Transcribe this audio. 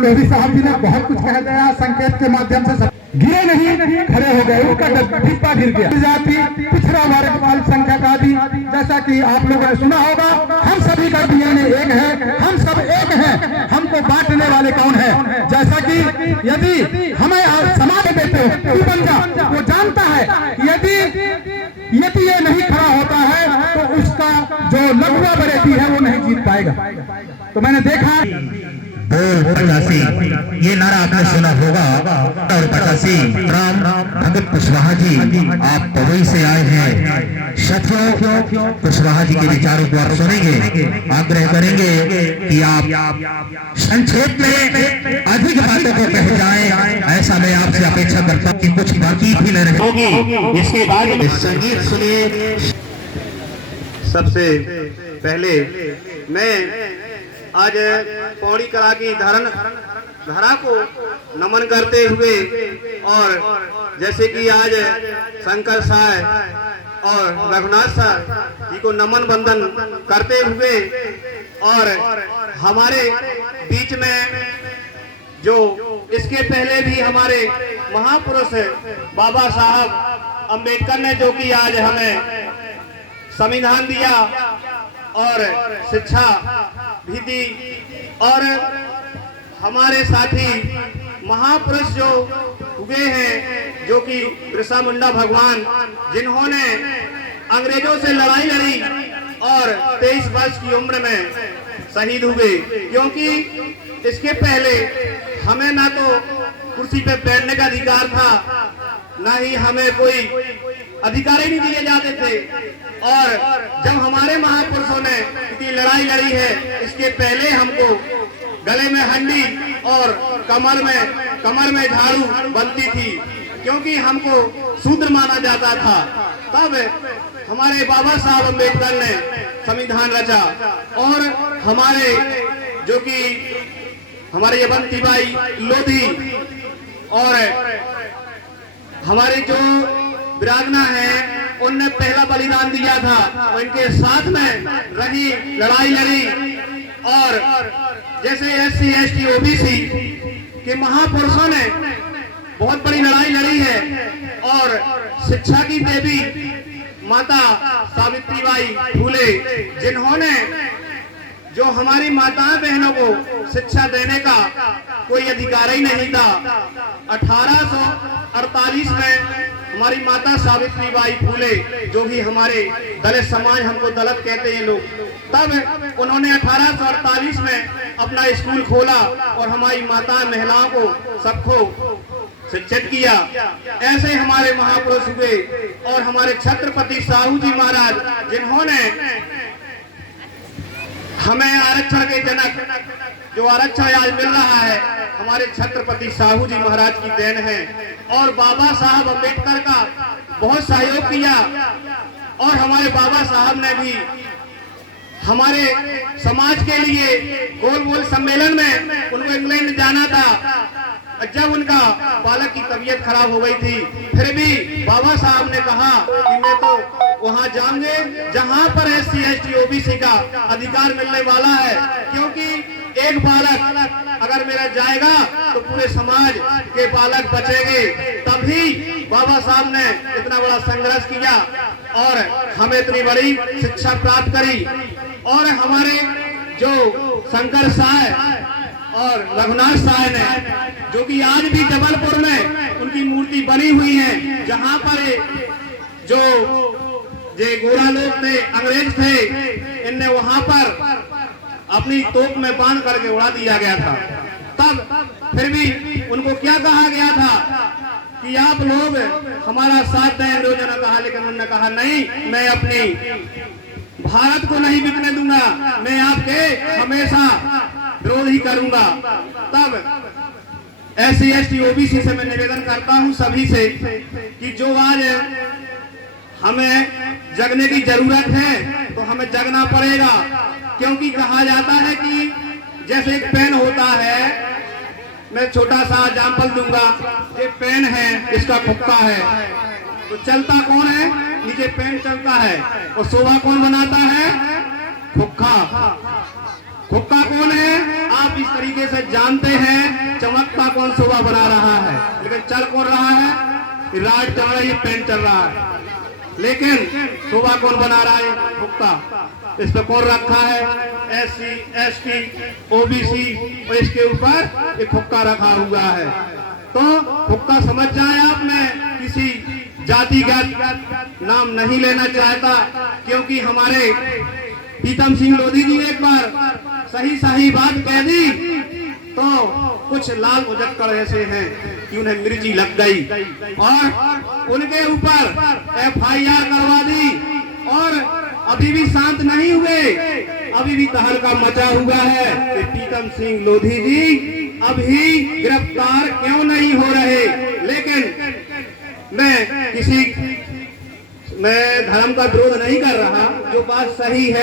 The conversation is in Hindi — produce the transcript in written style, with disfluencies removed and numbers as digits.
मोदी साहब जी ने बहुत कुछ कह दिया, संकेत के माध्यम से गिरे नहीं, खड़े हो गए, उनका डिब्बा गिर गया। जाति पिछड़ा वर्ग अल्पसंख्यक आदि, जैसा कि आप लोगों ने सुना होगा, हम सभी का डीएनए एक है, हम सब एक हैं, हमको बांटने वाले कौन है। जैसा कि यदि हमें समाज देते हो तू बन जा, वो जानता है यदि ये नहीं खड़ा होता है तो उसका जो लघुआ बरेती है वो नहीं जीत पाएगा। तो मैंने देखा बोल 85 ये नारा आपने सुना होगा। और 85 राम भगत कुशवाहा जी आप पवई से आए हैं। साथियों कुशवाहा जी के विचारों को आप सुनेंगे, आग्रह करेंगे कि आप संक्षेप में अधिक बातों को कह जाएं, ऐसा मैं आपसे अपेक्षा करता हूं कि कुछ बाकी भी न रहे। इसके बाद संगीत सुनिए। सबसे पहले मैं आज पौड़ी कला की धरा को नमन करते हुए, और जैसे कि आज शंकर साहब और रघुनाथ साहब जी को नमन बंदन करते हुए, और हमारे बीच में जो इसके पहले भी हमारे महापुरुष बाबा साहब अम्बेडकर ने जो कि आज हमें संविधान दिया और शिक्षा भी दी, और हमारे साथी महापुरुष जो हुए हैं जो कि बिरसा मुंडा भगवान, जिन्होंने अंग्रेजों से लड़ाई लड़ी और 23 वर्ष की उम्र में शहीद हुए, क्योंकि इसके पहले हमें ना तो कुर्सी पे बैठने का अधिकार था, ना ही हमें कोई अधिकार ही नहीं दिए जाते थे। और जब हमारे महापुरुषों ने इतनी लड़ाई लड़ी है, इसके पहले हमको गले में हंडी और कमर में झाड़ू बनती थी, क्योंकि हमको शूद्र माना जाता था। तब हमारे बाबा साहब अम्बेडकर ने संविधान रचा, और हमारे जो कि हमारे यवंतीबाई लोधी और हमारे जो विरागना है, उनने पहला बलिदान दिया था, और इनके साथ में रही लड़ाई लड़ी। और जैसे SC ST OBC के महापुरुषों ने बहुत बड़ी लड़ाई लड़ी है, और शिक्षा की देवी माता सावित्रीबाई फूले, जिन्होंने जो हमारी माताएं बहनों को शिक्षा देने का कोई अधिकार ही नहीं था। 1848 में हमारी माता सावित्रीबाई फूले, जो भी हमारे दलित समाज, हमको दलित कहते हैं लोग, तब उन्होंने 1848 में अपना स्कूल खोला और हमारी माता महिलाओं को सबको शिक्षित किया। ऐसे हमारे महापुरुष हुए, और हमारे छत्रपति साहू जी महाराज, जिन्होंने हमें आरक्षण के जनक, जो आरक्षण आज मिल रहा है, हमारे छत्रपति साहू जी महाराज की देन है। और बाबा साहब अम्बेडकर का बहुत सहयोग किया, और हमारे बाबा साहब ने भी हमारे समाज के लिए गोल सम्मेलन में उनको इंग्लैंड जाना था। जब उनका बालक की तबीयत खराब हो गई थी, फिर भी बाबा साहब ने कहा कि मैं तो वहां जाऊंगे जहां पर SC ST OBC का अधिकार मिलने वाला है, क्योंकि एक बालक अगर मेरा जाएगा तो पूरे समाज के बालक बचेंगे। तभी बाबा साहब ने इतना बड़ा संघर्ष किया और हमें इतनी बड़ी शिक्षा प्राप्त करी। और हमारे जो शंकर साहब और रघुनाथ साहब ने, जो कि आज भी जबलपुर में उनकी मूर्ति बनी हुई है, जहां पर जो गोरा लोग थे, अंग्रेज थे, इनने वहां पर अपनी तोप में बांध करके उड़ा दिया गया था। तब फिर भी उनको क्या कहा गया था कि आप लोग हमारा साथ दें, अंग्रेजों ने कहा, लेकिन उन्होंने कहा नहीं, मैं अपनी भारत को नहीं बिकने दूंगा, मैं आपके हमेशा विरोध ही करूंगा। तब SC ST OBC से मैं निवेदन करता हूं सभी से कि जो आज हमें जगने की जरूरत है तो हमें जगना पड़ेगा, क्योंकि कहा जाता है कि जैसे एक पेन होता है, मैं छोटा सा एग्जाम्पल दूंगा, ये पेन है, इसका फुक्का है, तो चलता कौन है? नीचे पेन चलता है, और शोभा कौन बनाता है? फुक्का। फुक्का कौन है? आप इस तरीके से जानते हैं, चमकता कौन शोभा बना रहा है, लेकिन चल कौन रहा है? राड चल रही है, पेन चल रहा है, लेकिन शोभा कौन बना रहा है? फुक्का। इस पे कौन रखा है? SC ST OBC, और इसके ऊपर एक फुक्का रखा हुआ है। तो फुक्का समझ जाए आप, मैं किसी जातिगत नाम नहीं लेना चाहता, क्योंकि हमारे प्रीतम सिंह लोधी जी एक बार सही बात कह दी तो कुछ लाल मुजक्कर ऐसे हैं कि उन्हें मिर्ची लग गई और उनके ऊपर FIR करवा दी, और अभी भी शांत नहीं हुए, अभी भी तहलका मचा हुआ है कि प्रीतम सिंह लोधी जी अभी गिरफ्तार क्यों नहीं हो रहे। लेकिन मैं धर्म का विरोध नहीं कर रहा, जो बात सही है